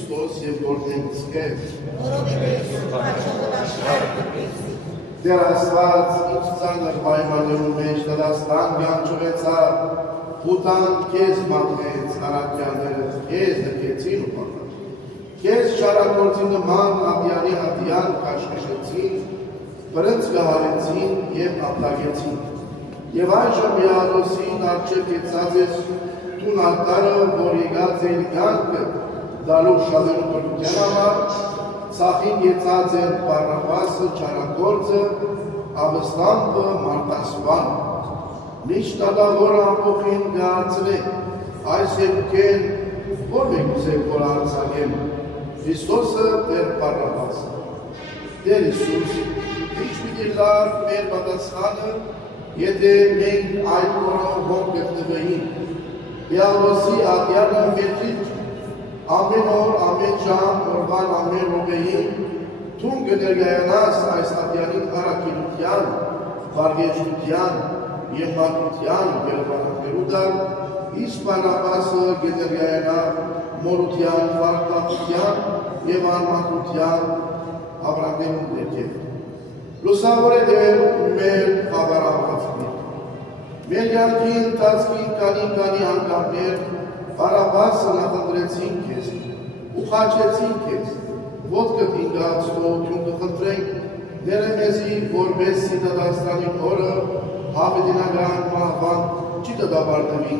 Քրիստոս եւ գործենք քեզ։ Դեր Աստված ինչ ծանր պայմաններում մեջ դրաստան գանչվեցա, Խուտան քեզ մատնեց արաքյաններս, քեզ դկեցին ու պատան։ Քեզ շարակործի նման ատյանի ատյան կաշկշեցին, բրնց գահարեցին և ապտագեցին։ Եվ այժմ Միալոսին արջև կեցած ես տուն ատարը, որ եկած են կյանքը, դալով շալերու բրության համար, ծախին կեցած են Բարնաբասը, չարագործը, Ավստամբը, Մարտասվան։ Միշտ ադավոր ամպոխին գարցնեք, այս եկուքեն, որ մեկ ուզեք, որ արցագեմ, Քրիստոսը դեր Բարնաբասը։ Դեր Իսուս, ինչ պիտի լար մեր պատասխանը, եթե մենք այդ օրը հոն գտնվեին, Միալոսի ատյանը մեջիչ, ամեն օր, ամեն ժամ, օրվան ամեն րոպեին, թուն կներկայանաս այս ատյանին առաքելության, վարգեջության և մատության գերվանքներու դար, իսկ Բարնաբասը կներկայանա մորության, վարտախության և անմատության ապրանքներուն ներքև։ Լուսավոր է դեր մեր խաբարավացքներ։ Մեր կյանքի ընթացքի քանի անգամներ Բարնաբասը նախընտրեցին քեզ ու խաչեցին քեզ, ոտքդ ինգած թողություն կխնդրենք, ներեմեզի, որպեսզի Դադաստանի օրը հավետինական մահվան չի դադարվի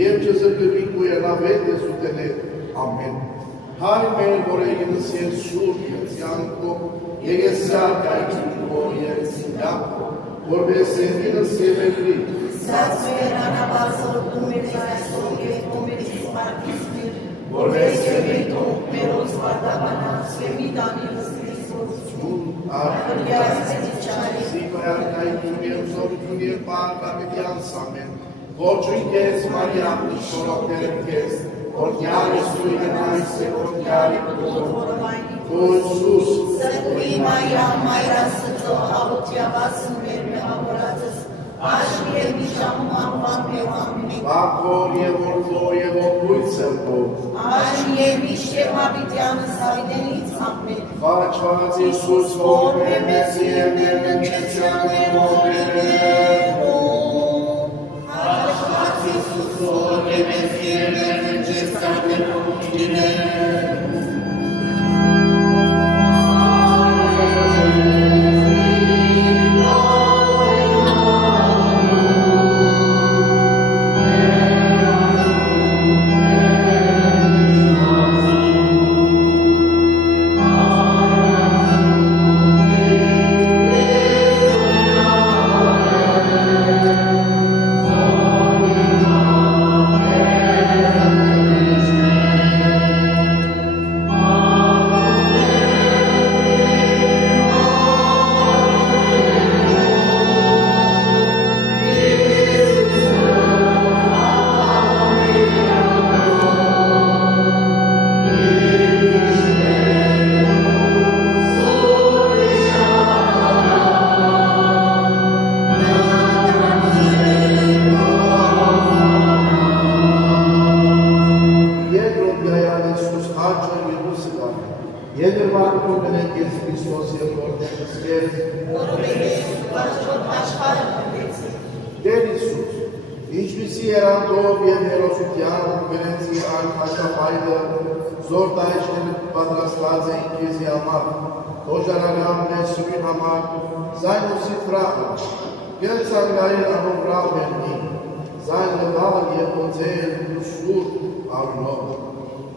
և չզրկվի կույրնավետ ես ուտենել, ամեն։ Հայր մեր, որ եկենս ես շուր եղցյանքո, եկեսյալ կայքինքո եղցինյակո, որպես ենինս և եկրի, Սաց մեր անաբազոր դումերից այսօր և կոմերից սպարկիսմիր, որպես եվետող մերոս վարդաբանած և իդանիլս Քրիստոս, արդրյաց ծիչարի, սիպայարկայքին և զորություն և պարդապետյան սամեն, Ոչույն կեզ Մարիամ շորոքներն կեզ, որ նյարի սույնն այս է, որ նյարի բդորվորմայնի, որ Սուս, Սրդի Մարիամ մայրասը ծող աղոտյավասն մեր մեղավորածս, Աշր և միշամում անվան մեր ամինենք, Բակոր և որդոր և ոգույց սրբով, Աշր և միշտ և հավիտյանս հավիտենից ամեն, Խաչված Իսուս, որ մեզ և մեր ննչեցյան և ողերև, Lord, give me fear and just start the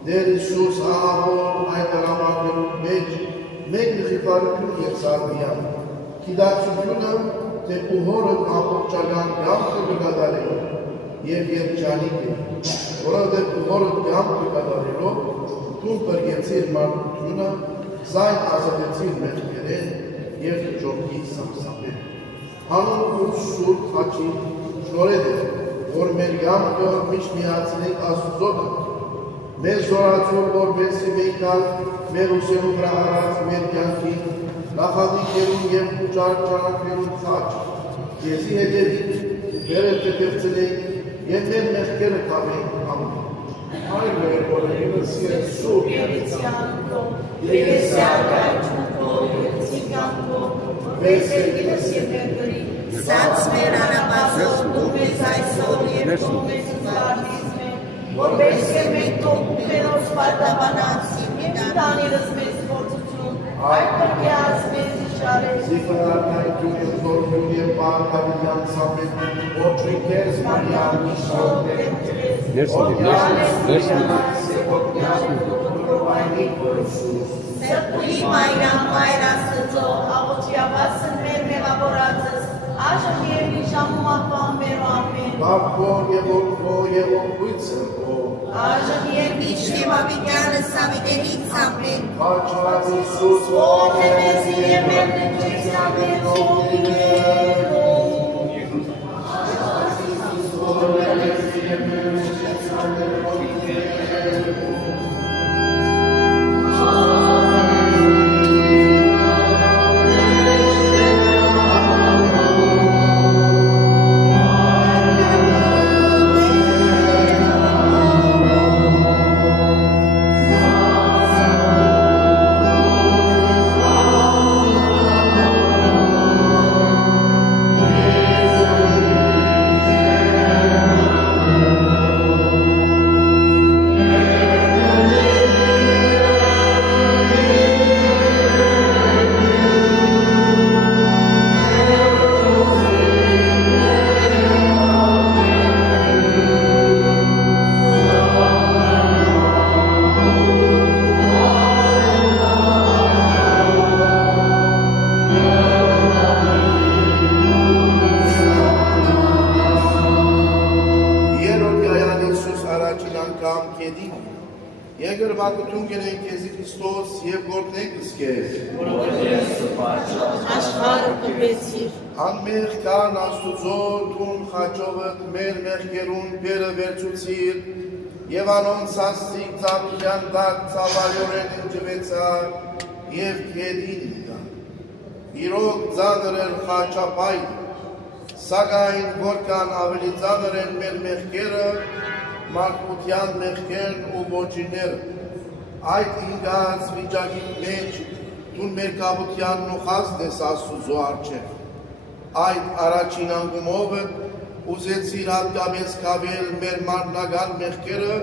Դեր Իսուս ահավոր այդ արամակերում մեջ մեկ նխիպարություն և սարդիան, կիդացությունը, թե ուհորդ ամպորջական գամքը կգադարելով և երջանիկ է, որովհետև ուհորդ գամքը կգադարելով տուն պրգեցիր մարդությունը, զայն ազատեցիր մեղքերեն և ժողքի սամսապեն։ Հանուն ու շուրդ խաչի շնորհետ է, որ մեր գամքը միշտ միացնենք Աստուծոյ, Մեր զորացում որպեսզի մեկալ մեր ուսերու վրա առած մեր կյանքին, նախադիքերուն և ճանաչներուն խաչ, Քեզի հետևից վերև կտեղծնենք և մեր մեղքերը կավենք ամեն։ Հայր մեր, որ ինս ես շուր Սած մեր անապազով դու մեզ այսօր և դու մեզ զարնից մեր, որպես և մենք թողնում մերոց պարտաբանացի, և տանիրս մեզ փորձություն, այդ պրկյաց մեզ իշխարես։ Զիվնարնայություն և զորություն և պահակավիյան սամեն, ոչրիկես Մարիան իշոր դեմտրես, Սրպուի մայրան մայր աստծո, աղոթյավասն մեր մեղավորածս, այժմ և նիշամում ապան մեր ամեն։ Բավքոր և որդքո և որդույցը քո, Այժմ և միշտ և ավիտյանս ավիտենից ամեն։ Խաչված Իսուս Ով է մեզի և մեր նջեցյան մեր ողիներով։ Եգրվակություն գնենք եզի Քրիստոս և գործնենք զկեզ։ Աշխարհը կպեցիր։ Անմեղ կան աստուծոր թուն խաչովըտ մեր մեղկերուն բերը վերցուցիր և անոնց աստիկ ծապության դակ ծավալյորեն ընջվեցար և կեդին դա։ Իրոք ծանր էր խաչապայտ, սակայն որքան ավելի ծանր են մեր մեղկերը, մարդկության մեղքերն ու ոչիները, այդ ինգած վիճակի մեջ դուն մեր կապությանն ու խաստ ես աստուծո առջև։ Այդ առաջին անգումով ուզեցիր հատկապես կավել մեր մարմնական մեղքերը,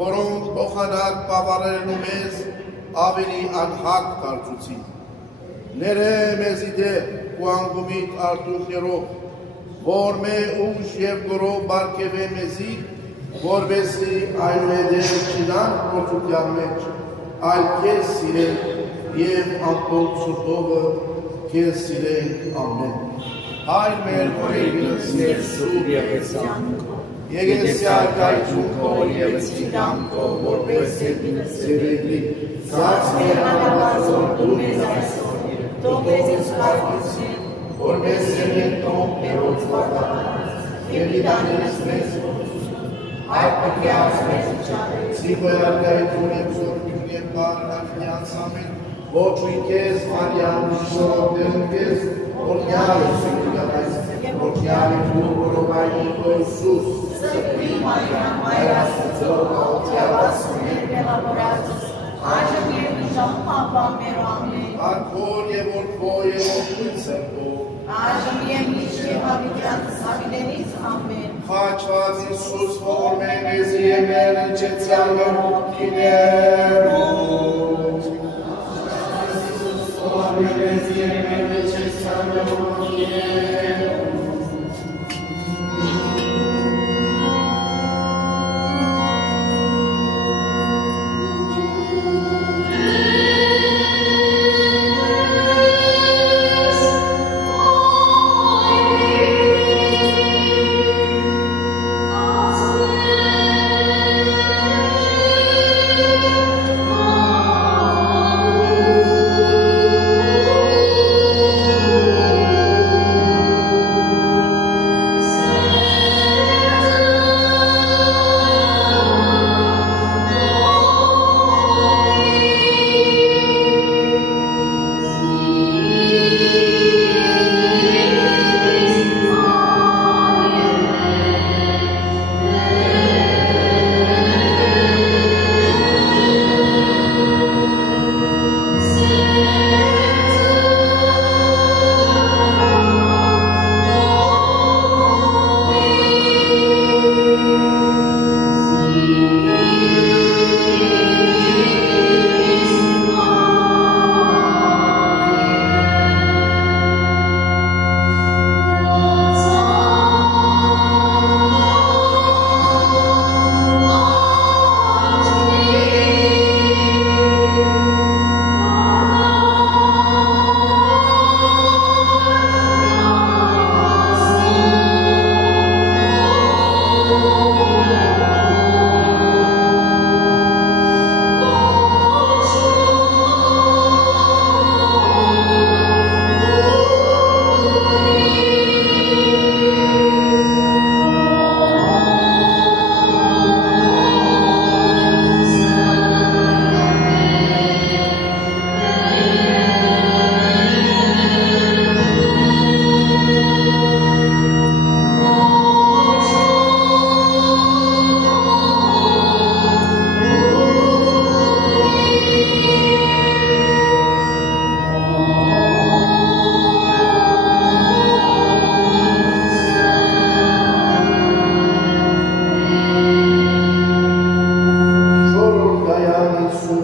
որոնք փոխանակ բավարարելու մեզ ավելի անհակ դարձուցին։ Ներե մեզի դեպ ու անգումիտ արտունքներով, որ մե ուժ և գրով բարգև է մեզի, որբեսի այնուհետև չինան գործության մեջ, այլ քեզ սիրենք և ամբողջ սուրբովը քեզ սիրենք ամեն։ Հայր մեր որևինս և սուրբ Եգեսյալ կայջուն քո և ստիգան քո, որպես ետինս սերեգրի, զած մեր անապազոր դու մեզ այսօր, թող մեզ իսպարկություն, որպես սերեն տոն պերոց վարդանած, և իդանիրս մեզ Այդ պրկյաց մեզ իչարեց։ Զիվոյարգայություն եմ զորություն եմ պարակավիանց ամեն, ոչրիկես Մարիան իշոր դեմքես, որքյալ է սույգանայց, որքյալ է դու որովայնի քո Իսուս։ Սրպուի Մարիան մայր աստծո, աղոթյավասն մեր մեղավորածս, այժմ և նիշամում ապան մեր ամեն։ Բավքոր և որդքո և որդույցը քո, Այժմ և միշտ և ավիտյանս ավիտենից ամեն։ Խաչված Իսուս որ մեզի է մեր ընջեցյան ողիներով։ Որ մեզի է մեր ընջեցյան ողիներով։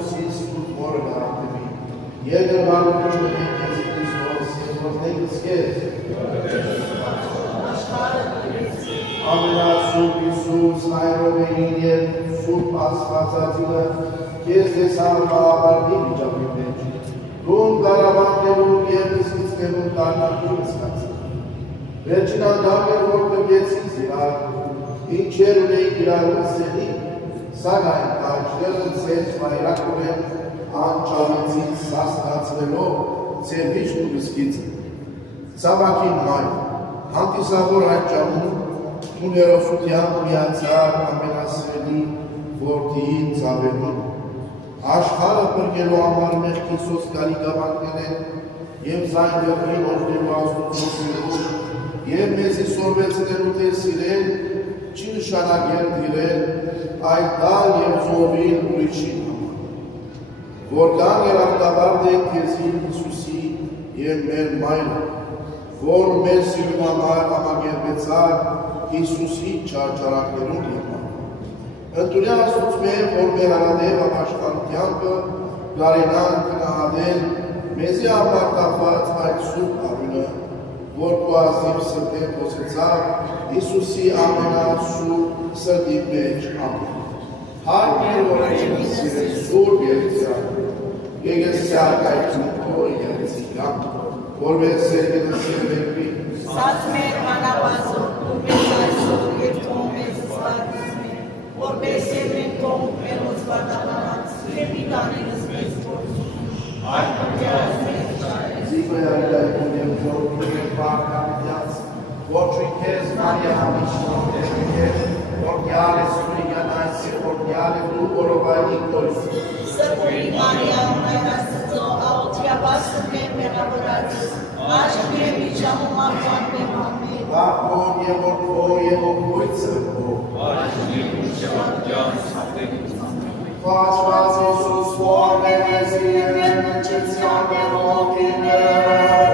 Հիսուսից ու Մորը գարատվի։ Երկրվարությունը Քեզ Քրիստոս, և որ Տեքս Քեզ։ Ամենասուրբ Հիսուս, հայրովեին և Սուրբ Աստվածածինը, Քեզ դեսարվաղարդի վիճապի մեջ, դում կարավաններում և սկիցներում կարնակում սկացի։ Վերջին անդամ էր, որ կգեցից իրար, ինչեր ունեին իրար լսելի, սակայն կարճները ձեզ վայրակում են անճանեցից սաստացվելով ձեր վիշտ ու գսկիցը։ Ծավակին մայր, հանդիսավոր այդ ճամում, ու ներոսության միացար ամենասրելի որդիին ծավերուն։ Աշխարը պրգելու համար մեղքի սոսկալի գավանքներ են և զայն դրին որդելու աստուծոսներով և մեզի սորվեցնելու թե սիրել, չի նշանագել դիրել, այդ դալ և զովին ուրիշին համար։ Որքան երախտաբարդ են քեզին Հիսուսի և մեր մայրը, որ մեր սիրուն համար համագերբեցար Հիսուսի չարչարակներուն համար։ Ընտունյա աստուծում է, որ մեր արադև ապաշխանությանքը գարենան կնահադել մեզի ամարտապած այդ սուրբ արունը, որ կուազիվ սրտեն խոսեցավ Հիսուսի ամենասուրբ սրտի մեջ ամեն։ Հայր մեր որեջին սիրել սուրբ երեցյան, եգեսյակ այդ նուքո երեցիկան, որպես սերգենը սերվերվի։ Սած մեր անավազոր, որպես այսօր և թոմ մեզ զվարդիզ մեր, որպես և մեր թոմ մեր ոզվարդանանց, և իտաներս մեզ որսում, այդ պրկյաս մեզ ճարես։ Զիգո յարիլայքուն և ժորգում և պարկանիդյաց, ոչույն քեզ Մարիա համիշնով դեպքեր, որ գյալ ես ուրիգան այսի, որ գյալ է դու որովայնի կորս։ Սրբուրի Մարիա, այդ աստծո, աղոթյաբասը մեր մեղավորածս, Աշկ և իջամում աղվան մեր համեր։ Վախոն և որդո և ողույցը քո։ Աշկ և իջամում ջանս հատեքից։ Վաչված Եսուս, որ մեզ և մնչեցյան մեր ոգիներում։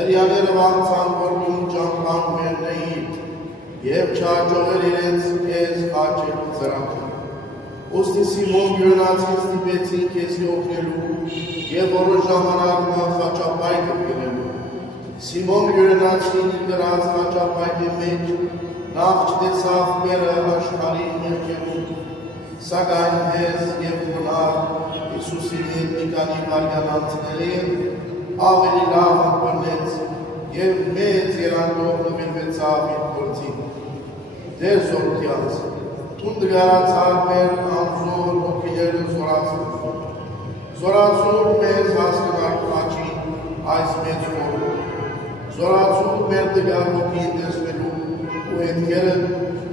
Հրյաները վաղցան, որ դուն ճամպան մերն էին, և չաճողել իրենց կեզ խաչելու ծրակը։ Ոստի Սիմոն Գյուրնացին ստիպեցին կեզի օգնելու և որոշ ժամանակ նա խաչապայքը գնելու։ Սիմոն Գյուրնացին գրած խաչապայքի մեջ նախ չտեսավ մերը աշխարհի մեղքերում, սակայն հեզ և գնար Հիսուսի հետ մի քանի վայրկյան անցնելին, ավելի լավ ապրնեց և մեծ երանքով նվիրվեցավ իր գործին։ Դեր զորությանց, տուն դգարացար մեր անզոր հոգիները զորացում։ Զորացում մեզ հասկնար խաչին այս մեծ հորում։ Զորացում մեր դգար հոգին տեսնելու ու հետքերը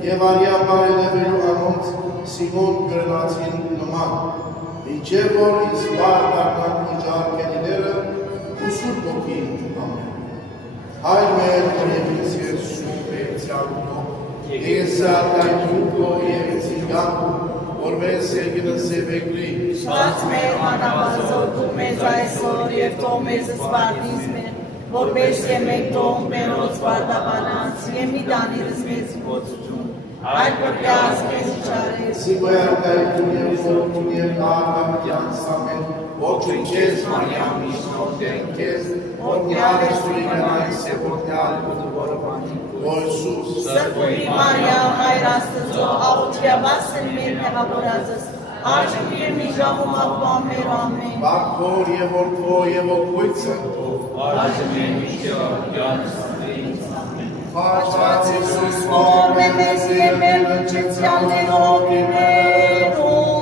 և արյա բարելևելու անոնց Սիմոն Գյուրնացին նման, մինչև որ իսպար դառնան ուժար կենիները ու սուրբ ոգին ամեն։ Հայր մեր օրևից ես շուտ էցյանքով, Եսատ այդ ուկո և էցիգան, որպես սերգինը սևեգլի։ Սված մեր անավազոր դու մեզ այսօր և թող մեզ զվարդիզ մեր, որպես եմեք տոհ մերոց վարդապանած, և մի տանիրս մեզ ոգություն, այդ պրկյաս մեզ իչարես, Սիբոյարկայություն և որդուն և աղավյան սամեն, ոչույն կեզ Մարիամ իշնորդեն կեզ, որդյալ ես ու իգանայս է որդյալ բուդվորը բանի, Ոսուս, Սրբուի Մարիամ, այր Աստծո, աղոթյավասն մեր նեղավորածս, Աշում և մի ժամում աղվան մեր ամեն, Բաղքոր և որդվո և ոգույցը, Այժմ և միշտ յանս Խաչված Իսուս Ով է մեզ և մեր վնջեցյաններով իներում,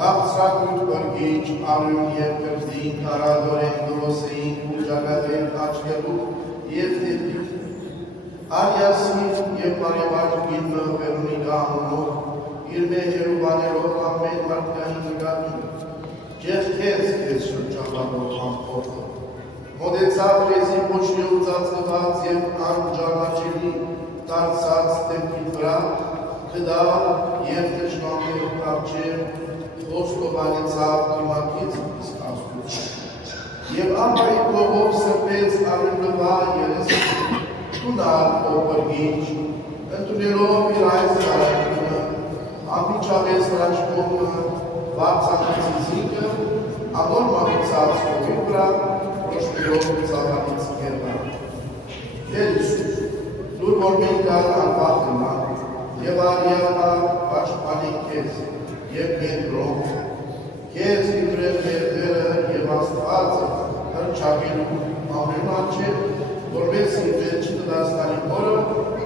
Քաղցրակույտ բրգիչ, արյուն և կրձին, կարադորեն դրոսեին, ուժագատեն աչկելու և դեպիք, արյասին և բարևար գինը վերունի գահունով, իր մեջերու բաներով ամեն մարդկային նգատին, ջեղքեց կեզ շրջապատով ամփորդը, մոտեցավ լեզի փոշի ու ծածկված և անջաղաչելի դարձած դեմքի վրա, կդալ և թշնամիով կապչև, Ոստովանեցավ կիմակից իսկ աստուց, և ամբայի կողով սրպեց արյունլվա երեսին, տունալ ով բրգիչ, ընդունելով իր այս արայությունը, ամիջավես հրաշկողը, վարձանացի զինքը, անոր մաղիցած կողի վրա, պրոշպիրով ծավանից կերվա։ Տեր Իսուս, դուր որ մենք կար անվախ նման, և արյավա պաշտպանենք քեզ, և կենտրոն, կեզ իբրել մեր դերը և աստվածը հրճակելու ամեն աչև, որվեսի վերջի տդաստանի օրը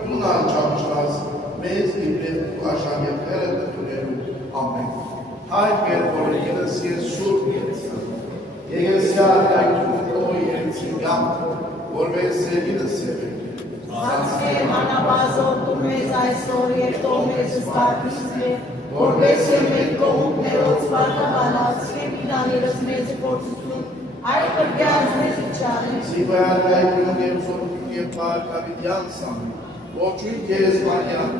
դունալ ճամչված մեզ իբրել ու աշագետները դտունելու ամեն։ Հայր մեր որինս ես շուրդ երեցը, եգեսյա արկայքուն ով երեցին գամ, որվեսելինս եվեք։ Անցնեմ անաբազով դու մեզ այսօր և տող մեզ զբարդից մեր, որպես և մեր կողում ներոց վարդաբանած և իրանիրս մեզ փորձություն, այդ պրկյաց մեզ իչարես։ Սիբոյարկայություն և զորություն և պարկավիդյան սամեն, ոչույն կեզ Մարիամ,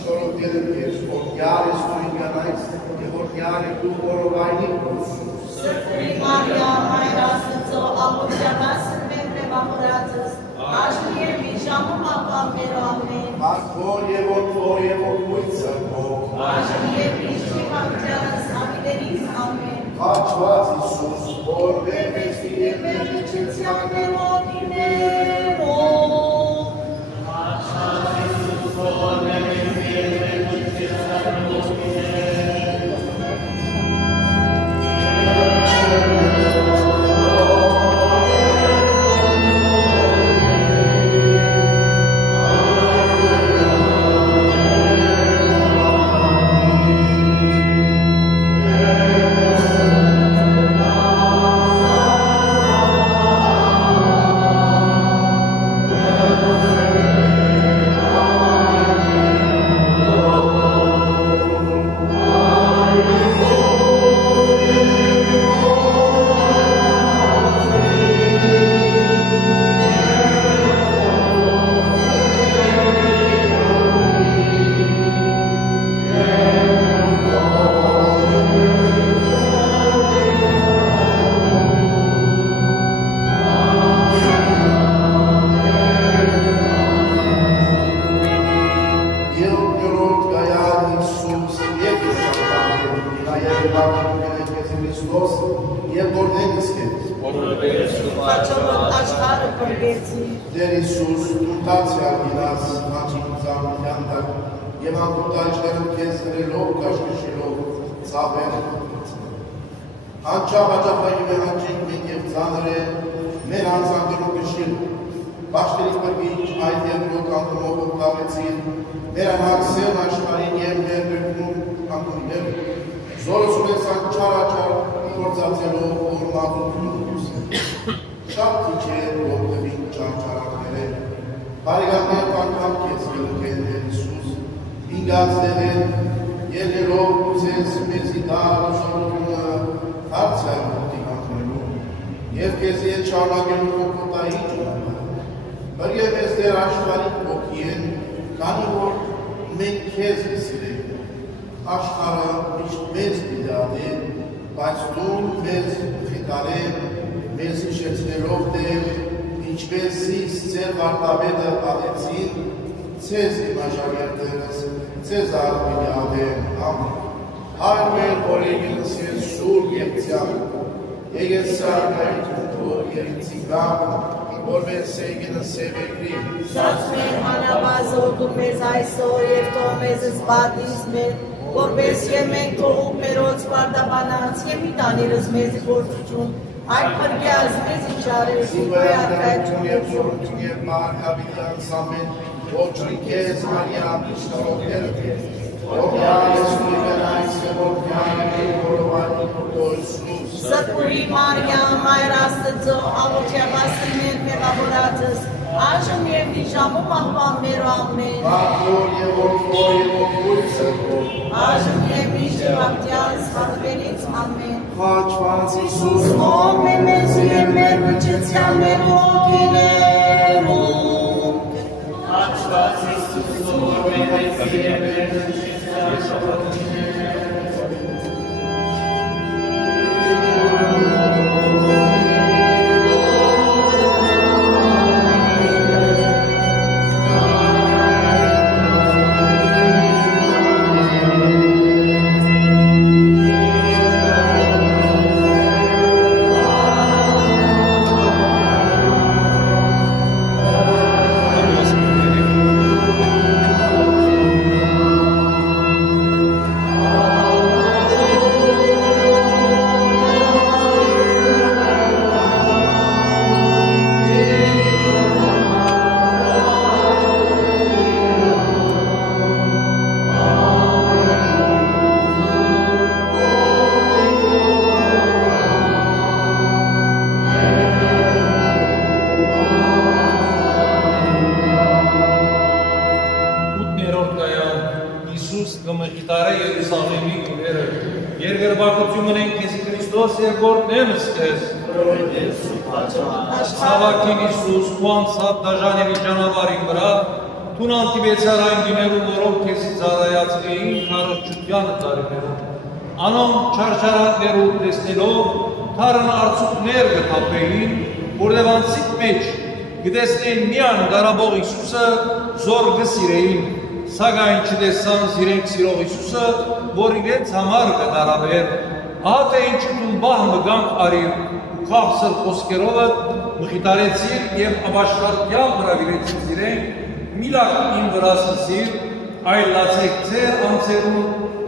շորոտերն կեզ, որդյալ ես ու իգանայս, և որդյալ է դու որովայնի Ոսուս։ Սրբուի Մարիամ, այր Աստծո, աղոթյավասն մեր նեղավորածս, Աշում և մի ժամում աղվան մեր ամեն, Բաղքոր և որդվոր և ոգույցը ով, Աշում և միշտի աղոթյալս ամիներից ամեն, Խաչված Իսուս, որ վերվես և մեր վնջեցյաններով իներում, կեցիր։ Դեր Հիսուս, դու դարձյալ գնաս աչին ծանոթյանտակ և անկուտաջները քեզ գրելով կաշկշելով ծավեր Անչավ աջապայում է հանջին մենք և ծանր է մեր հանցանդրու կշիլ Բաշտերի պրգիչ այդ երկրոտ անկումով ոտաղեցին մեր անհակսել աշխարին և մեր բերկնում անկումներ Զորս ունեցան չարաչար գործածելով օրմատություն ուսել Շատ քիչ է ողդվին ճարճարանքները Բարեկամներ անգամ քեզ գլուքեն Տեր Հիսուս ինգած դեղեն ելնելով ուզես մեզի դար ուզորությունը հարցյալ ոտի հանքնելու և քեզ ետ շարունակելու կոկոտայի ճանապարհը Բրգև ես դեր աշխարհի ոգի են քանի որ մենք քեզ սիրենք աշխարհը միշտ մեզ դիդատե բայց դու մեզ խիթարել մեզ հիշեցնելով Տեր ինչպես զիս ձեր վարտաբետը ատեցին ձեզ իմ աշակերտներս ձեզ արմինի ադեմ ամեն Հայր մեր որ եկենս ես շուր և ձյան եկես սարկայիտ որ երիցիկան որ մեր սեգենս սևեկրի Շատ մեր հանավազոր դու մեզ այսօր և թող մեզ զբատիս մեր որպես և մենք թողուկ մերոց վարդաբանած և մի տանիրս մեզի գործություն Այդ պրգյազ մեզ իչարես Սուվեր ատայություն և ժորություն և մահարկավիդյան սամեն ոչրի քեզ Մարիամ իշտարողները քեզ Ողյան ես ունիվեն այս ողյան և որովանի կորդորսուս Սրպուրի Մարիամ այր աստծո աղոթյաբասիներ մեղավորածս Այժմ և մի ժամում աղվան մերո ամեն Բախոր և որդոր և որդույր սրպոր Այժմ և մի շեղապտյան սխալվերից ամեն Խաչված Հիսուս Ով է մեզ և մեր վճեցյան մեր ոգիներում Աչված Հիսուս, ով է մեզ և մեր Երկրպագություն ունենք Հիսուս Քրիստոս և գործնեմս քեզ Սավակին Հիսուս ու անցած դաժան և ճանապարհի վրա Տուն անտիվեցարային դիներու որով քեզի ծառայացրին քարոզչությանը տարիներում Անոնք չարչարանքներով տեսնելով թարն արցուկներ կթափեին որտեղ անցիկ մեջ գտեսնեին միան դարաբող Հիսուսը զոր կսիրեին Սակայն չտեսան իրենք սիրող Հիսուսը, որ իրենց համար կդարաբեր, ահա թե ինչու դու բահ մգանք արիր ու քաղցր խոսքերովդ մխիթարեցիր և ապաշխարության վրա վիրեցիր իրենք, միլակ իմ վրա սսիր, այլ լացեք ձեր անձերում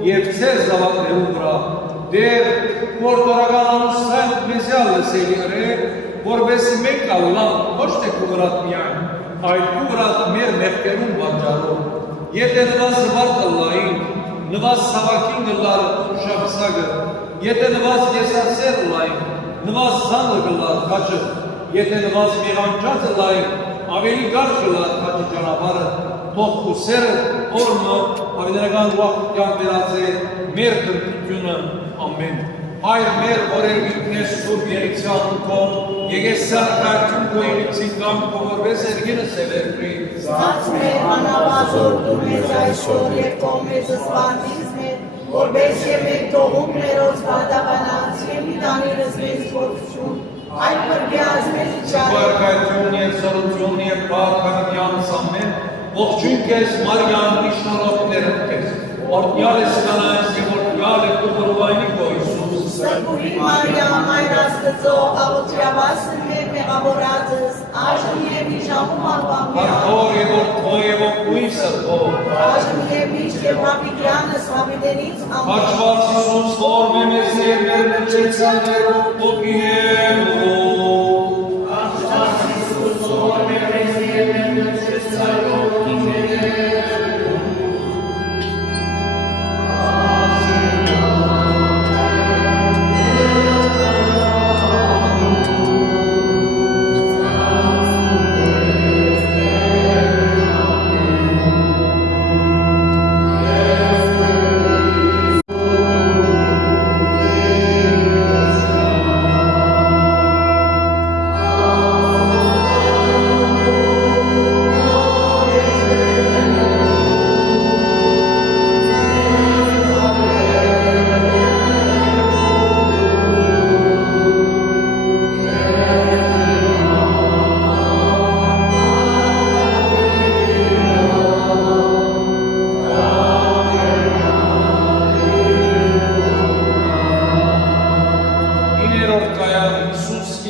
և ձեր զավակներում վրա, դեր գործորական անուսային մեզյալ լսելի ըրեք, որբեսի մենք ալլան ոչ թե քու վրատ միայն, այլ քու վրատ մեր մեղքերում բանջարով, Եթե նվազ զվարդ ըլլային, նվազ սավակին գլար ուշավսագը, եթե նվազ եսացեր ըլլային, նվազ զանը գլար խաչը, եթե նվազ մեղանջած ըլլային, ավելի գար գլար խաչը ճանապարը, թող կուսերը օրմը հավիդարական ուախության վերած է մեր տրպությունը ամեն։ Հայր մեր օրերգիքն ես սուրբ երիցյան ուքով, եկես սարկայություն քո երիցին կամ կողորվես երգինը սևերկրի։ Սաց մեր անավազոր դու մեզ այսօր և թող մեզ զվարդից մեր, որպես և մենք թողում ներոց վարդաբանած և մի տանիրս մեզ գործություն, այդ պրգյազ մեզ իչարել։ Սարկայություն և սորություն և պարքանյանս ամեն, ողջույն կեզ Մարիամ իշնորովները կեզ, օրդյալ ես կանայս և օրդյալ է կուղրովայնի քո Հիսուս։ Սրպուրի Մարիամ այր աստծո աղոթյաբասն մեր մեղավորածս, Այժմ և իժամում ալվամյա, Հարկոր և որդո և ոգույն սրբո, այժմ և միշտ և հավիտյանս հավիտենից ամեն, Հաճված Իսուս որմ է մեզ և մեր նրջեցաններով ոգինելու,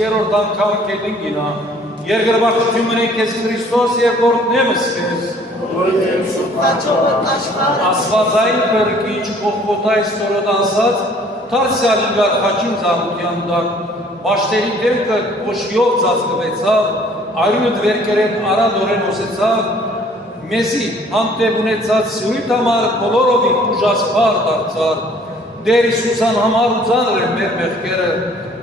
երորդ անգամ կետին գինա, երկրվախություն մնեք ես Քրիստոս և գործնեմս կեզ, ասվածային պերկիչ կողկոտայ ստորոտ անսած, թարսյալ ինգար խաչին զաղության դակ, բաշտերի դեմքը ոշիով ծածկվեցավ, արյունը դվերկերեն արադորեն ոսեցավ, մեզի համտև ունեցած սյուրիտ համար բոլորովի ուժասպար դարձար, դեր Իսուսան համար ու ծանր է մեր մեղքերը,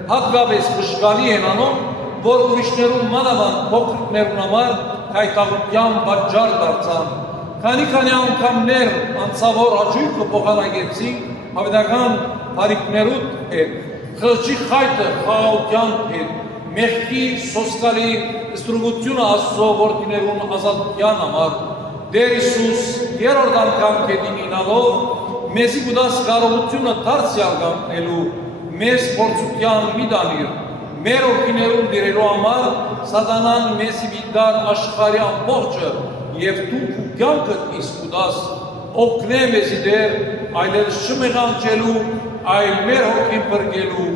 հատկապես բշկալի են անում, որ ուրիշներուն մանավանդ փոքրիկներուն համար քայտաղության պատճառ դարձան։ Քանի անգամներ անցավոր հաճույքը փոխանակեցին հավիտական բարիքներուդ հետ, խղճի խայտը խաղաղության հետ, մեղքի սոսկալի ստրուգությունը Աստծո որդիներուն ազատության համար, Դեր Իսուս երրորդ անգամ կետին ինալով մեզի կուտած կարողությունը դարձյալ կանգնելու մեզ փորձության մի դանիր, մեր որդիներուն դիրելու համար սատանան մեզի մի դար աշխարհի ամբողջը եւ դու քու կյանքդ իսկ կուտած օգնե մեզի դեր այլևս չմեղանչելու, այլ մեր հոգին բրգելու,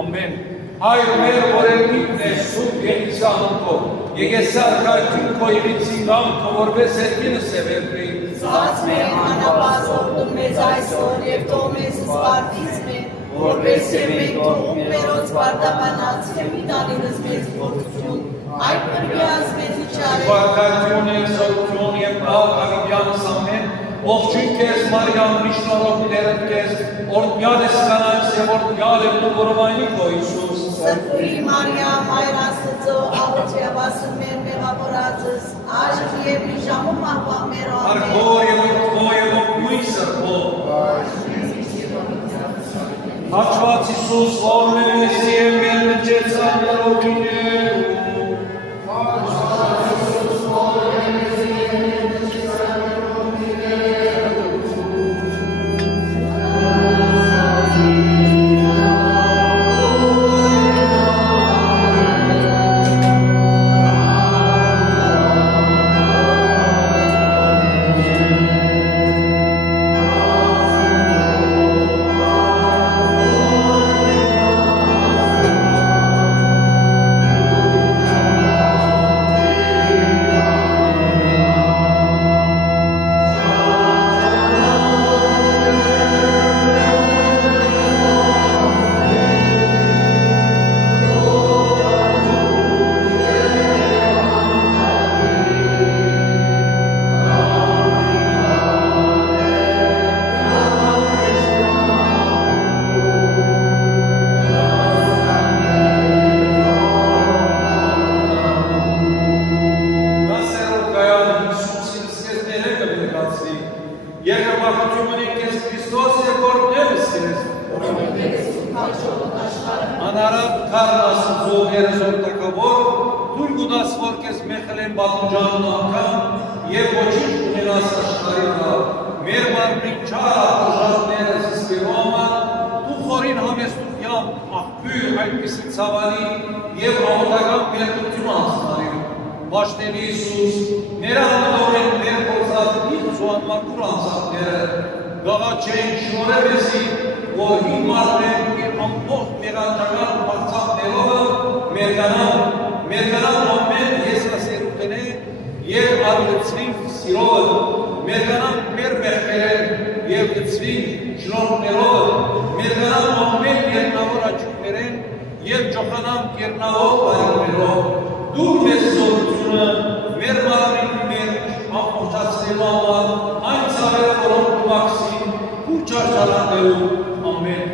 ամեն։ Հայր մեր որելքին է սուրբ Եղիսյանքով, եկեսար կայքին քո իրիցինգան քո որպես երկինս է վերբրի։ Սած մեր անապազով դու մեզ այսօր և թող մեզ սպարտից մեր, որպես և մենք թողում մերոց պարտաբանած և մի տանիրս մեզ փորձություն, այդ պրգյաս մեզի չարել։ Վարկայություն և սրություն և պալ հավիդյանս ամեն, ողջույն կեզ Մարիամ միշնորով ներըդ կեզ, օրդյալ ես կանանց և օրդյալ եմ դու որովայնի քո Իսուս։ Սրբրի Մարիամ այր Աստծո, աղոթև ասում մեր մեղավորածս, այժմ և մի ժամում ահվա մեր ամեն։ Հարկոր և որդո և ոգույն սրբո, հաճված Իսուս որն է մեզ և մեր նջեցաններով լինելու, Անարապ կարնաս ձող երեզոր տակավոր, դուր գուդաս որ կեզ մեխել են բալուջանն անգամ և ոչինչ ունենաս աշխարի նա, մեր մարմին չար ախոժատները զիսկերու համար, դու խորին համեստության աղբյուր այդպիսի ցավալի և աղոտական բերդություն անցնարի, բաշտելի Իսուս, ներա համդորեն մեր փորձած իլց ու անմարկուր անցակները, գաղաչեին շորևեսի, որ հին մարդեն իր ամբողջ մեղանջական պարծակներովը մերկանան Մերգանան ամեն եսասերուկենե և արգեցվիվ սիրովը, մերգանան մեր մեղքերեն և գծվիվ շնորհներով, մերգանան ամեն երկնավոր աչուկներեն և ճոխանան կերնավոր բարիքներով, դուր մեզ զորությունը, մեր մարմին մեր ամբողջացնելու համար, այն ցավերը, որոնք կմաքսին ու չարչարանելու, ամեն։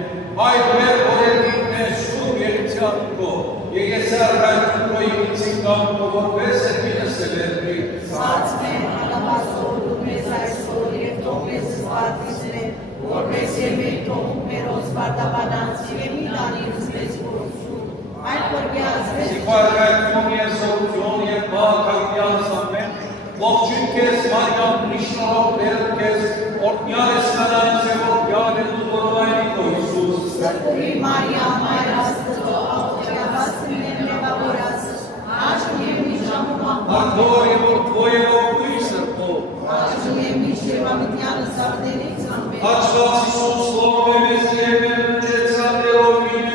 Այդ մեր օրերքին մեր շուր եղիցյան քո, եկեսար հայտնի քո եղիցին կամ քո որպես երկինը սևերվի։ Սացմեն անավազոր դու մեզ այսօր և թող մեզ զվարդիզրեն, որպես և մեր թողում մերոս վարդաբանանցի և մի տանիրս մեզ որոսում, այն որգյազ մեզ Սիպարգայթում և զորություն և բաղակայության ամեն, ողջույն քեզ Մարիամ նիշնորով դերդ քեզ, օրդնյալ ես կանան սևորդյալ է դու որովայնի քո Հիսուս։ Սրտուրի Մարիամ այր աստծո, աղջիկավաս մինեն մեղավորացս, աշն և մի ժամում Ardor je vor tvojevo prisrpo. աշն և մի շևամիտնյանը սարդերից ամեն, Ačvac Isus slove bez jemen čeca nerovine.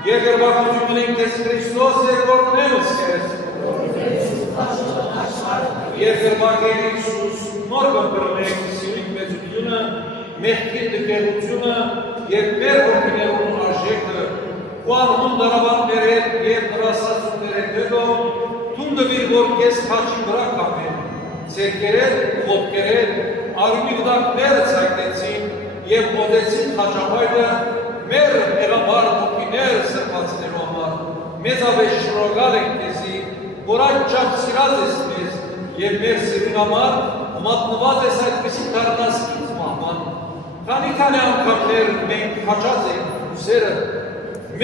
Եգերբախություն քեզ Քրիստոս երգորնելս քեզ։ Եգերբախել Իսուս նոր կմբրնեք սիրիկ մեծությունը, մեղքի դկերությունը և մեր հոգիներուն արժեքը, կուանհուն դարավան բերել և նրասացում բերել դեդով, թուն դվիր, որ քեզ խաչի վրա կապեն, ձերքերել ու ոտքերել, արյունի վդակները ցայտեցին և մոտեցին խաչապայտը, մեր մեղաբար հոգիներ սրբացնելու համար, մեզ ավեշ շնորհակալ ենք քեզի, որ այդչափ սիրած ես մեզ և մեր սիրուն համար մատնված ես այդպիսի դառնասկից մահման։ Քանի անգամներ մենք խաչած ենք ուսերը,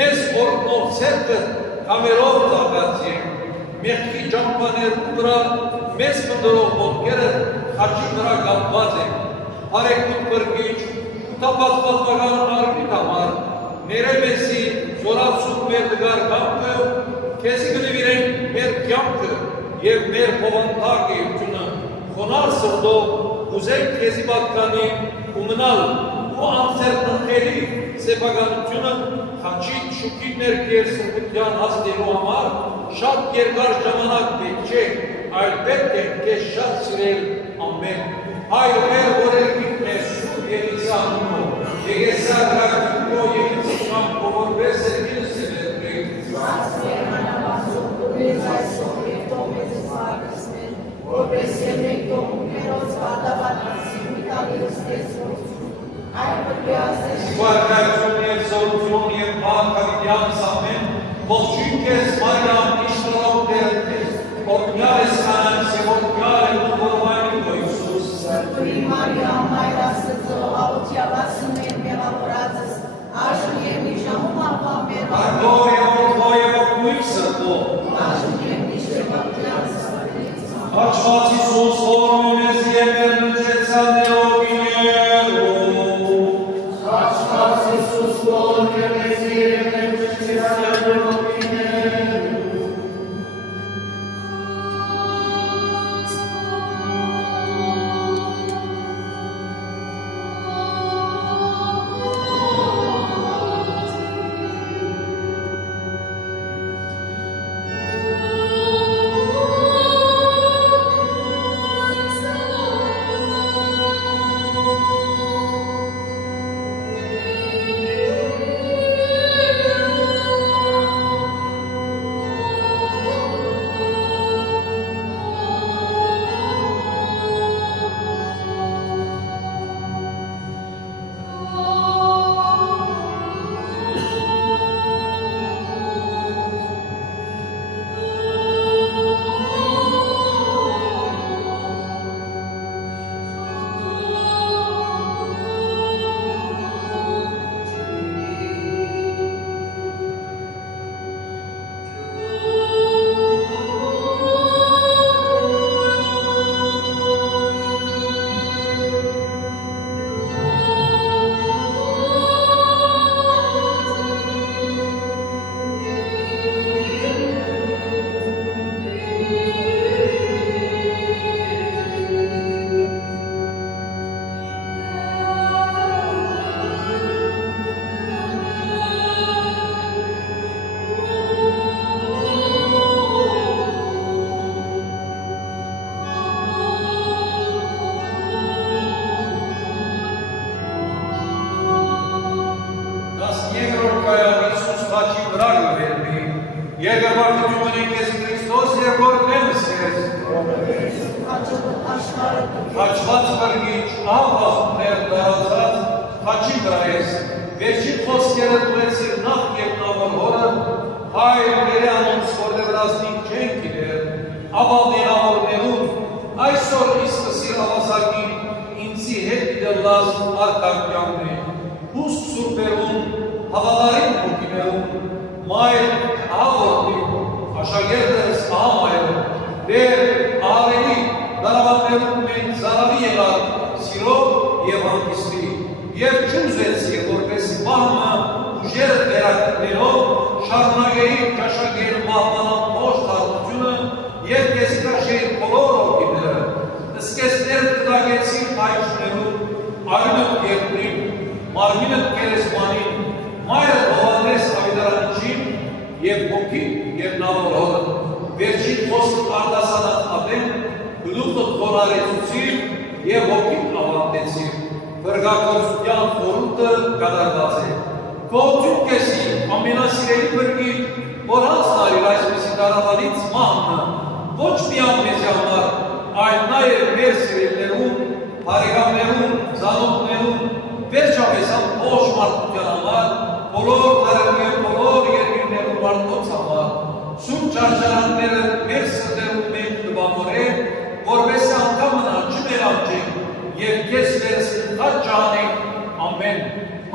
մեզ օրհնող ցերկը կամերով ծաղկած ենք, մեղքի ճամփաներու վրա մեզ մնդրող ոտքերը խաչի վրա կապված են, արեգուտ բրգիչ Տապած պատվական արմիտ համար, ներեմեսի զորացում մեր դգար կամքը, կեզի գնվիրենք մեր կյամքը և մեր պովանտակ էությունը, խոնար սրդով ուզենք կեզի պատկանի ու մնալ ու անցեր նխելի սեպականությունը խաչիտ շուկին ներկեր սրբության հասնելու համար շատ երկար ժամանակ պետք չէ, այլ պետք է կեզ շատ սիրել ամեն։ Հայր մեր որերքիտ մեր շուր եղիցանունո, եղեսար ռակտուկո եղիցիքան կովորվես երկինը սևերգրիկ։ Սաց երմանավազում դու մեզ այսօր և թող մեզ զվարդիզրեն, որպես և մենք թողում մերոս վարդաբանանցի մի տանիրս քեզ որոսում, այն որգյազ մեզ Սիպարգայթում և զորություն և բաղակայության ամեն, ողջույն քեզ Մարիամ նիշնորով դերդ քեզ, օրհնյալ ես կանան սևորդյալ է դու որովայնի քո Հիսուս։ Սրտուրի Մարիամ այր աստծո, աղջիկավաս մինեն մեղավորացս, աշն և մի ժամում աղվան մեր Ardor je vor tvojevo prisrpo. աշն և մի շևամիտնյանը սարդերից ամեն, Ačvac Isus slove bez jemen čeca nerovine. Երկրպագություն ունենք ես Քրիստոս և որնեմս ես։ Խաչված խրգիչ, աղաղներ դարացած, խաչի վրա ես, վերջին խոսքերը տուեցիր նախ և նավոր հորը, հայր մերը անոնց որտեղ ռազմին չեն կիրեր, ապա մեղավորներուն, այսօր իսկսիր ավասակին, ինձի հետ դելլաս արկակյանն է, հուսկ սուրբերուն, հավատարին հոգիներուն, մայր աղորդի, աշագերդս ահամայրը, դեր աղարելի, դարավաններուն մեն զարավի եղար, սիրով և հանգիստի, և չուզեցի, որպես մահմը ուժերը վերակներով շարունակեի ճաշակեր մահմանան փոշ թարությունը և կեսիկաշեի բոլոր ոգիները, սկեսներ կտագեցի այջներում, այնըտ երկրին, մարմինըտ կերեսմանին, մայրը հովանես ավիդարանիչին և հոգին և նավորորը, վերջին խոսք արդասանատ ապեն, գլուխը խորարեցուցիր և հոգին ավանդեցիր, վրգակործության խորուտը կադարված է։ Կողություն կեսի ամենասիրելի բրգիտ, որ հանցնարիր այսպեսի դարավալից մահմը, ոչ միան մեզի համար, այլ նաև մեր սիրելներուն, բարեկամներուն, զանոթներուն, վերջապես ամբողջ մարդկության համար, բոլոր տարերու բոլոր երկիրներու մարդոց համար, սուրբ ճարտարանները մեր սրտերում մենք տպավորեն, որպես անգամնա չմերանջենք և քեզ վերցնած ճանենք, ամեն։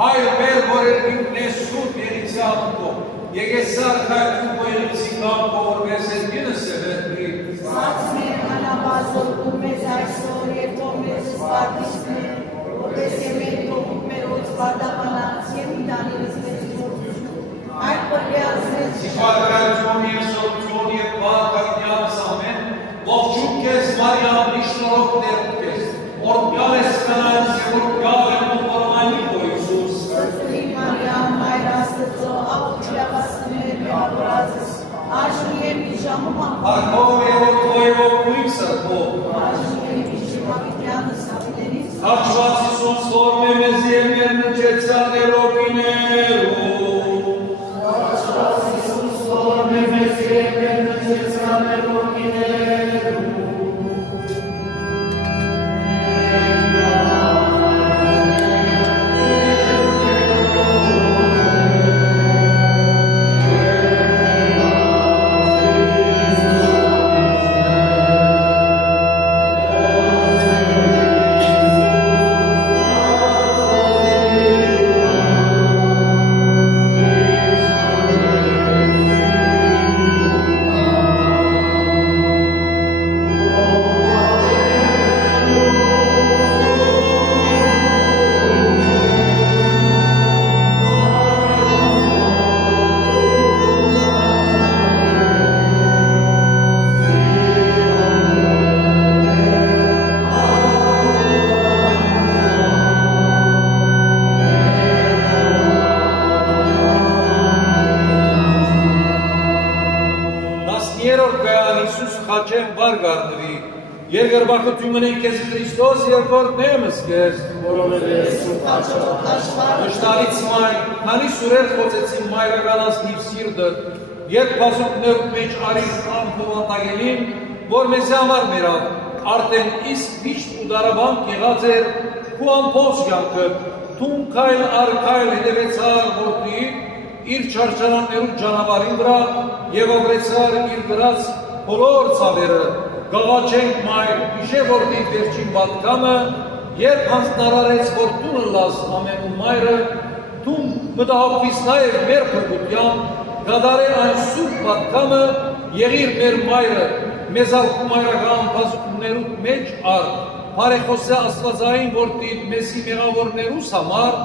Հայր մեր որերգինն է սուրբ երիցյանքով, եկեսար քայքու կոյելիցի կամքով, որպես երկինս է վերդրի։ Սաց մեր հանաբազով ու մեզ այսօր և թող մեզ սպարտիսներ, որպես մեր թողուկ մեր ոց բարդապանած և միդանիրս մեզ գործություն, այդ պրգեած մեզ Սիպարգայություն և սորություն և բարգարդյանս ամեն, ողջում կեզ մարյամ նիշնորով ներում կեզ, օրդյալ ես կնայց և օրդյալ եմ ողորմանի քո Իսուս։ Սրծրի Մարիամ, Մայր Աստծո, աղոթյավասներ մեղավորածս, Աշնի եմ իժամում Արկով և որդոյով ոգույն սրբով, Աշնի եմ իժմ ավիտյանս ավիտենից, Հաչված Իսուս խորմ է մեզ և մեր նջեցյաներ ոգիներում, Աշված Իսուս խորմ է մեզ և մեր նջեցյաներ ոգիներում, խաչեմ բարգարդվի, երկրպագություն ունենք քեզ Քրիստոս և որնեմս քեզ, Նշտարից մայր, քանի սուրեր խոցեցին մայրականաս նիվ սիրտը, երբ բազուկներուտ մեջ արիր ամփովանտագելին, որ մեզի համար մերավ, արդեն իսկ միշտ ու դարաբանք եղած էր քու ամբողջ կյանքը, թուն քայլ առ քայլ հետևեցար որդի իր չարչարաններու ճանապարհին վրա եւ ողրեցար իր գրած բոլոր ցավերը, գաղաչենք մայր, իշե որդի վերջին պատկամը, երբ հանձնարարեց որ տունը լաս ամենու մայրը, տուն մտահոգվից նաև մեր փրկության, գադարե այն սուրբ պատկամը, եղիր մեր մայրը, մեզ ալք մայրական բազուկներու մեջ առ, բարեխոսե աստվածային որդի մեզի մեղավորներուս համար,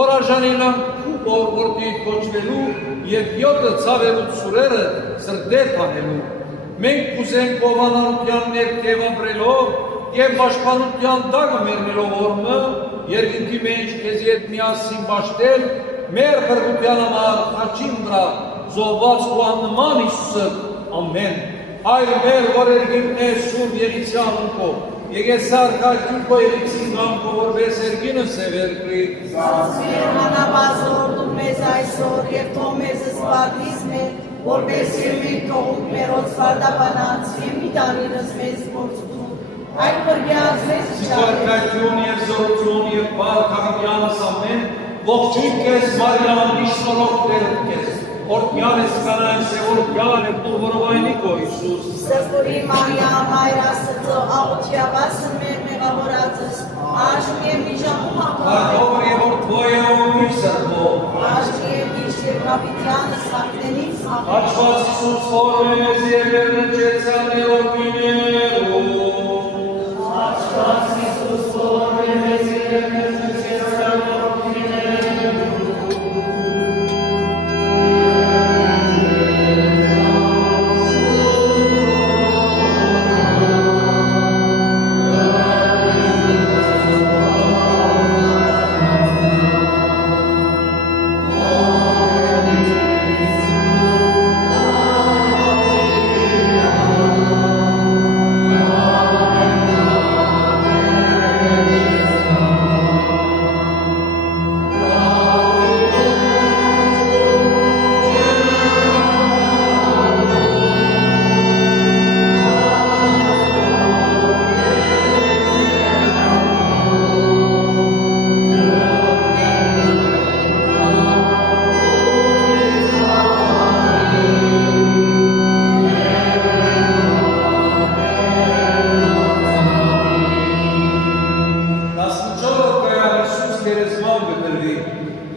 որ արժանելան քու որդի կոչվելու և յոտը ցավերու սուրերը սրդեր պանելու։ Մենք կուզենք ովանանության ներքև ապրելով և պաշտպանության դագը մերնելով օրմը, երկինքի մեջ քեզ հետ միասին պաշտել, մեր փրկության համար խաչին վրա զոհված ու աննման Հիսուսը, ամեն։ Հայր մեր, որ երկինքն է սուրբ եղիցյան ունքով, եկեսար քաչուն քո եղիցին գամքով, որպես երկինս է վերկրի։ Սաց մեր հանաբազոր դու մեզ այսօր և թող մեզ սպարտիս մեր, որպես և մենք թողուք մերոց վարդապանած և մի տանիրս մեզ գործում, այդ պրգյաց մեզ Շիվարկայություն և զորություն և բարք հավիտյանս ամեն, ողջույն կեզ Մարիամ իշնորոք դերդ կեզ, օրդյան ես կանայն se օրդյան է դու որովայնի կո Իսուս, Սրբուրի Մարիամ այր Աստծո աղոթյավասն մեր մեղավորածս, աշն և մի ժամում Արդովր և օրդվոյով մի սրբո, աշն և իշտ և հավիտյանս հապնենից Աչված Իսուս խորում ես և երնջեցան է օրդիներում,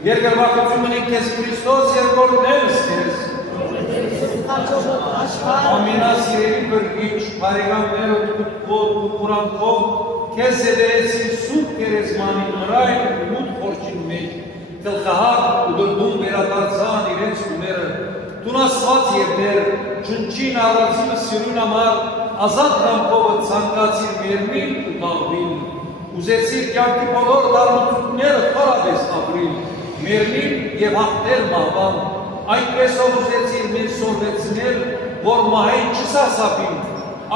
Երկրվախություն ունենք կեզ Քրիստոս երկորդներս կեզ, ամենասիրելի բրգիչ, բարեկամներով կուտքով, կուրանքով, կեզ եդերեցին սուտ կերեզմանին մրայն մուտ խորչին մեջ, տլխահակ ու դրդում վերադարձան իրենց ուները, տունասված եվներ, ճնչին առածիմը սիրուն ամար, ազատ կամքովը ծանկացիր մերմին ու տաղվին, ուզեցիր կյանքի բոլոր դարմությունները խարաբես ապրին, մերնին և հաղթեր մահվան, այնպեսով ուզեցիր մեր սորվեցնել, որ մահեն չսասապին,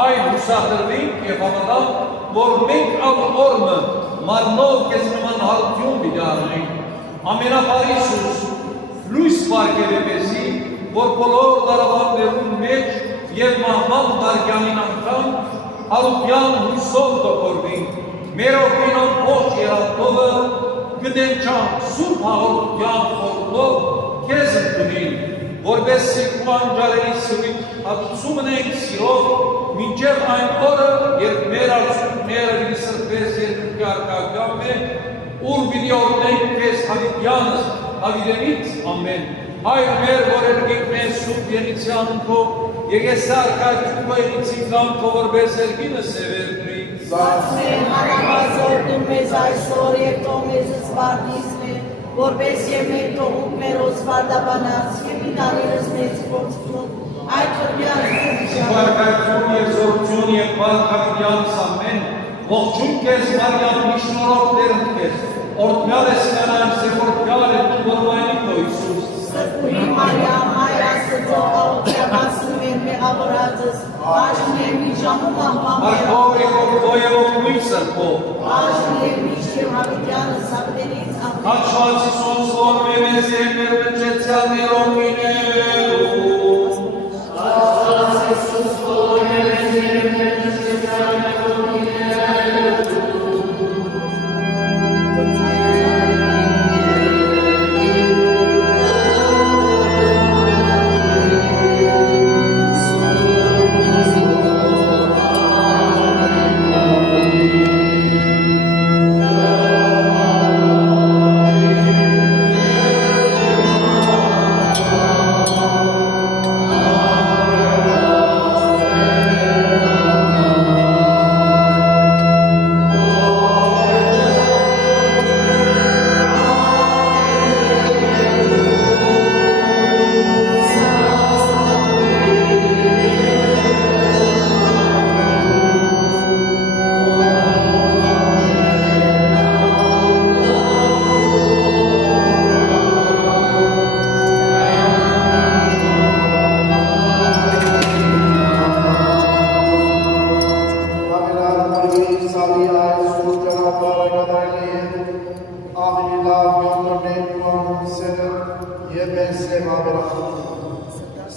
այն հուսադրվինք և հավատանք, որ մենք ալ օրմը մարնով կեզ նման հարություն բիդարնենք, ամենապար Իսուս, լույս պարգև է մեզի, որ բոլոր դարավաններուն մեջ և մահման դարգյանին անգամ հարության հույսով դոքորվինք, մեր ողբինով ողջ երատովը գդենչանք սուրբ հաղորդության խորտով կեզ ընդունին, որբեսի ու անջարերի սվիտ հատուցումն ենք սիրով, մինչև այն օրը, երբ մեր արցունքները մի սրբես երկրկի արկագամ է, ուր բիդի օրնենք կեզ հավիտյանս, հավիտենից ամեն, հայր մեր, որ երգիկ մեր սուրբ ենիցյանքով, եկես արկագյուկո ենիցինքանքով, որբես երգինը սևերնի, Սացմեն հարամազորդում մեզ այսօր և թող մեզս վարդիս մեր, որպես և մեր թողուք մերոց վարդաբանած և մի տանիրս մեզ գործում, այդ հրբյան Շիվարկայություն և զորություն և բարք հավիտյանս ամեն, ողջույն կեզ Մարիամ իշնորոք դերդ կեզ, օրդյալ ես կանան se օրդյալ է դու որովայնի կո Իսուս, Սրբուրի Մարիամ այր Աստծո աղոթյավասն մեր մեղավորածս, աշն և մի ժամում Արդովր և օրդվոյով մի սրբո, աշն և միշտ և հավիտյանս հապնենից Աչված Իսուս խորում եմ ես և ներվնջեցյալ ներոմիներում,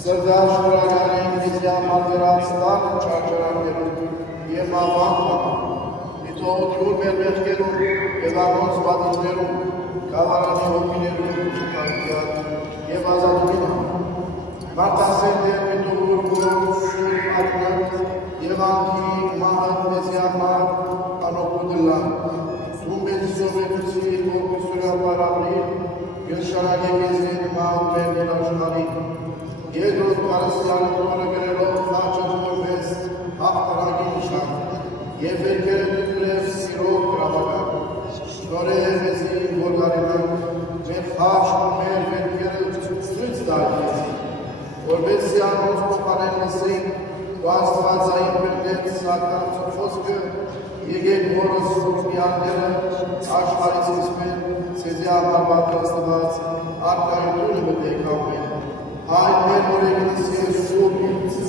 Սրդար շնորհակալին Քրիստիան մարգարացտան չարչարաններում և ավանդան, միտողություն մեր մեղքերում և առոնց պատիժներում, կավարանի հոգիներում չկարգյալ և ազատումին մարդասեր դեր միտողուր որով շուր ակնատ և անքի մահդ մեզի համար անոքուդլան, դու մեզ սովետուցի որպիսուրյա պարավրի և շարագե մեզի նման մեր աշխարհի Երկրորդ Պարասյանը տորը գրելով խաչը որպես հաղթանակի նշան և վերքերը դուքրև սիրով գրավական նորեր մեզի որ գարենանք մեր խաչն ու մեր վերքերը ցույց տալիս որպեսզի անոնց փոխարեն լսենք ու աստվածային բերնեց սակարծու խոսքը եկեք որս սուրբյանները աշխարհից իսմեն ցեզի համար պատրաստված արկայությունը մտեք ամեն Հայ մեր օրենքից և սուրբից,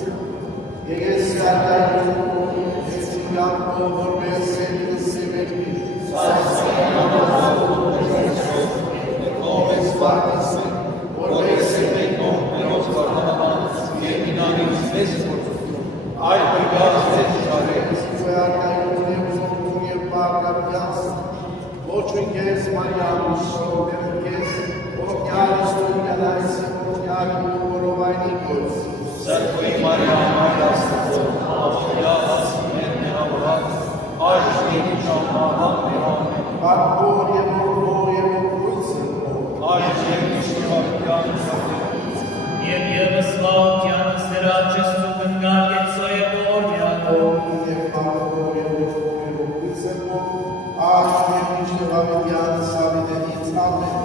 եկես սյարտային ես ինգանքով որպես սենքից սեմետնի, սասկեն ամազատում ես վարկիս են, որպես սեմետնով մերոց վարդանանց և ինանից մեզ գործում, այդ բրգած մեզ շարեց, ու արկայություն և զորություն և բարգավյանս, ոչ ինքես մարյամ շորդերն կես, ողնյալ իստորիկանայս Սրբոյ Մարիամ Այրաստծո, ավոյաս մեր մեղավորած, այժմ և ժամանակ մեր ամեն, Արկոր և որդոր և որդրույց այժմ և միշտվարկյան սատերից, և ևս վաղությանս դրանչես ու գնգան եծո և ողորյակով, և արկոր և որդոր և որդրույց այժմ և միշտվարկյան սատերից ամեն,